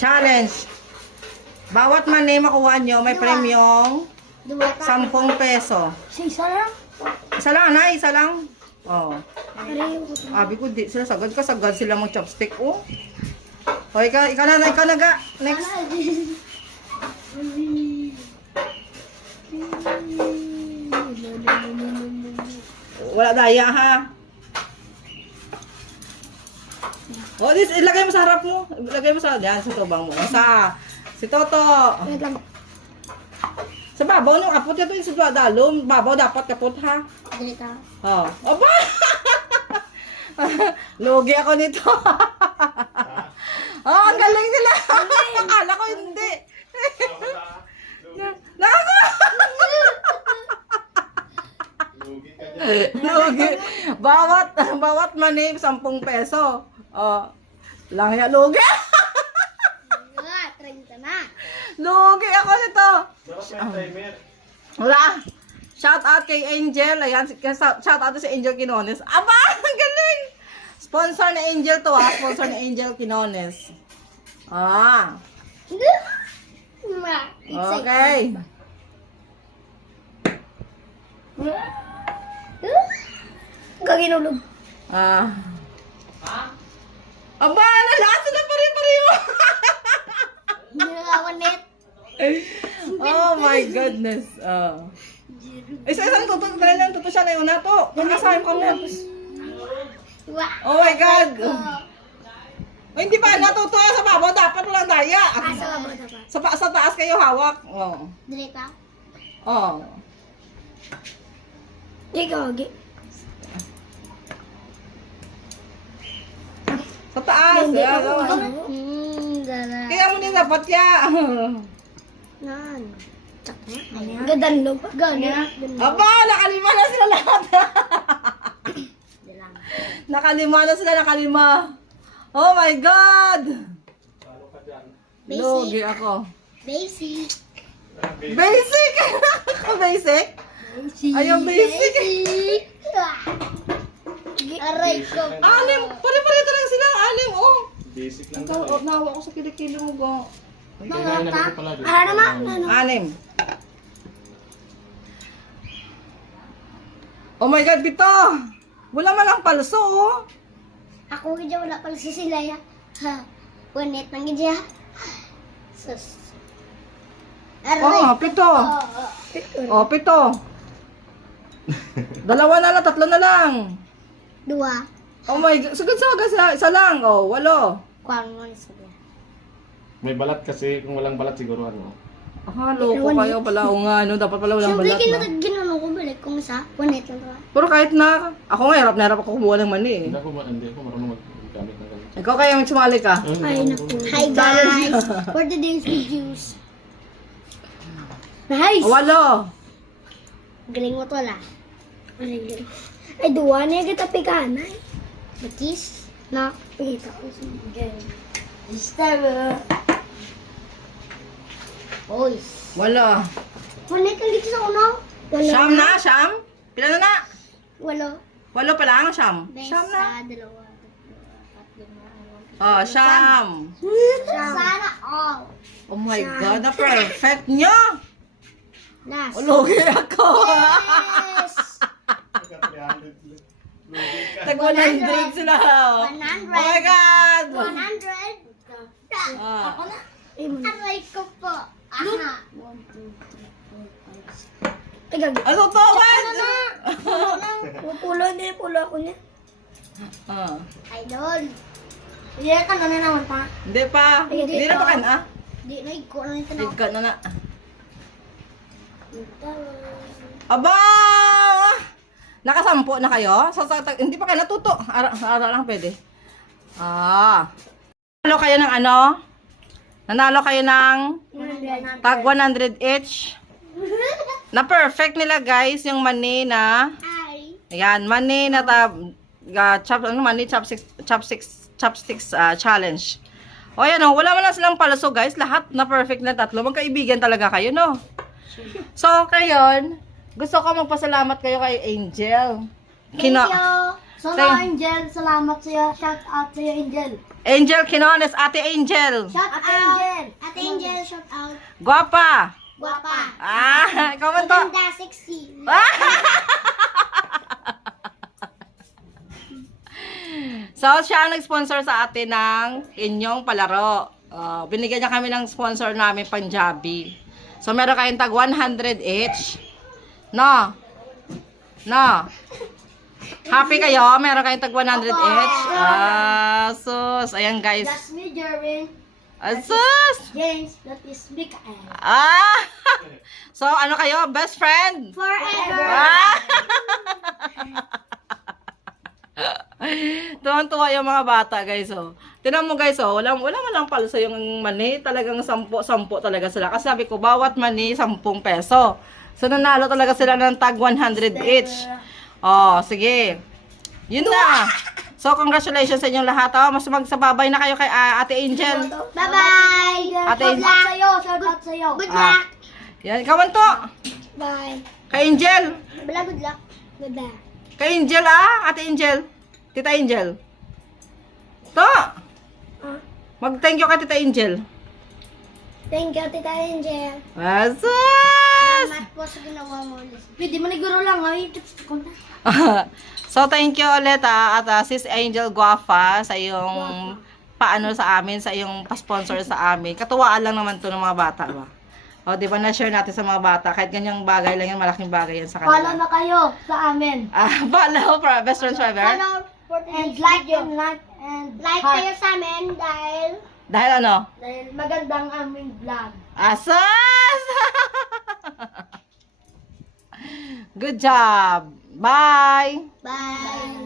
Challenge. Bawat mani makuha nyo, may premyong 10 peso. Isa lang. Isa lang, anay, isa lang. Oh. Abi ko, di sila sagad ka, sagad sila mong chopstick, oh. O, ikaw na ga. Next. Wala daya, ha? O, ilagay mo sa harap mo. Ilagay mo sa, yan, sa tubang mo. Si Toto. Wait lang. Sa babaw nung kapot ito yung sa dalom. Babaw dapat kapot, ha? Dito. Oh. Aba! Lugi ako nito. Oh, ang galing nila. Akala ko hindi. Nako! Lugi. Bawat mani 10 peso. Oh. Lang ya lugi. 30 na. Lugi ako nito. Dapat may timer. Wala. Shout out kay Angel. Ayan, shout out sa Angel Quinones. Aba, ang galing. Sponsor na Angel to, ha. Sponsor na Angel Quinones. Ah. Okay. Gaginulog. Ah. Aba, nalasa na pare-pareho. Ginagawan net. Oh my goodness. Oh. Isa-isang tuto. Dali lang, tuto siya na yun na to. Pagkasahin ko mo. Oh my God. Oh, hindi pa natuto sa babaw. Dapat walang daya. Asa ba dapat? Sa taas kayo hawak. Oh. Dito. Oh. Ikaw, Sa taas. Yan, oh. Dala. Kaya mo din dapat ya. Nan. Gadanlog. Gana. Aba, nakalima na sila lahat. nakalima. Oh my God. Logi ako. Basic. Basic. Basic? Ayaw basic. Aray ko. Anim. Pare-pare lang sila. Anim, oh. Basic lang Ito, daw. nahawa ko sa kilikili mo ba? Kailangan na pala dito. Ano naman? Ano? Anim. Oh my God, Bito! Wala man ang palso, oh. Ako gidya wala pala si sila ya. Ha. Wanet nang gidya. Sus. Oh, Pito. Oh, Pito. Dalawa na lang, tatlo na lang. Dua. Oh my God, sagad isa lang. Oh, 8. Kuang mo ni sabi. May balat kasi, kung walang balat siguro ano. Ah, loko kayo pala. O nga, no? Dapat pala walang Siyempre, balat, no? ginano ko balik kung isa. Wanet lang ba? Pero kahit na, ako nga, hirap na hirap ako kumuha ng mani, eh. Hindi ako marunong maggamit ng ganito. Ikaw kaya yung sumali ka. Ay, naku. Hi, guys. For today's videos. Nice. 8. Galing mo to la. Ay, duwa na yung kita pikanay. Batis. Na, pihita ko sa mga. This time, Oy. 8. Wanet lang dito sa uno. Wala. Siyam na, siyam? Pila na na? Walo. 8 pa lang, siyam. Bes, Siyam na. dalawa, tatlo, apat, lima, Oh, siyam. Sana all. Oh my God, na perfect nyo. Last. Lugi ako. Yes. Tag 100 sila. Oh 100. my God. 100. Ah. Ako na. Aray ko po. Aha. 1, 2, 3, 4, 5, 6. Ay, gagi. Ano to, man? Pulo, hindi. Pulo ako niya. Ah. Idol. Hindi ka na naman pa. Hindi pa. Hindi na pa kan, ah. Hindi na, iko na nito na. Tigka na na. Aba! Nakasampo na kayo? Hindi pa kayo natuto. Ara lang pwede. Ah. Nanalo kayo ng ano? Nanalo kayo ng tag 100 each. Na perfect nila guys yung mani na. Ay. Ayan, mani na chopsticks challenge. O yan o, wala man lang silang palaso guys. Lahat na perfect na tatlo. Magkaibigan talaga kayo, no? So, kayon, gusto ko magpasalamat kayo kay Angel. Thank you. So, Thank- Angel, salamat sa'yo. Shout out sa'yo, Angel. Angel Quinones, Ate Angel. Shout out, Angel. Ate Angel, shout out. Guwapa. Guwapa. Ikaw man to. Maganda, sexy. So, siya ang nag-sponsor sa atin ng inyong palaro. Binigyan niya kami ng sponsor namin, Punjabi. So, meron kayong tag 100 each. No? No? Happy kayo? Meron kayong tag 100 each? Sus. Ayan, guys. That's me, Jerwin. Sus. James, that is Mikael. So, ano kayo? Best friend? Forever. Tuwang-tuwa yung mga bata, guys, oh. Tingnan mo, guys, oh. Wala lang palsa yung mani. Talagang 10 talaga sila. Kasi sabi ko, bawat mani, 10 peso. So, nanalo talaga sila ng tag 100 each. Oh, sige. Yun na. So, congratulations sa inyong lahat, oh. Mas magsababay na kayo kay Ate Angel. Bye-bye. Ate Shout Angel. out sa'yo. Shout out sa'yo. Good luck. Yan, kawan to. Bye. Kay Angel. Bala, good luck. Good luck. Kay Angel, Ate Angel. Tita Angel. To. Mag-thank you kay Tita Angel. Thank you, Tita Angel. Asus! Salamat po sa ginawa mo. Pwede mo naguro lang, ay. Tips ko na. So, thank you ulit, at Sis Angel Guafa sa iyong paano sa amin, sa iyong pa-sponsor sa amin. Katuwaan lang naman to ng mga bata, ba? O, di ba na-share natin sa mga bata, kahit ganyang bagay lang yan, malaking bagay yan sa Follow kanila. na kayo sa amin. Follow, best friends forever. And like and like kayo sa amin Dahil ano? dahil magandang aming vlog. Asas! Good job! Bye! Bye.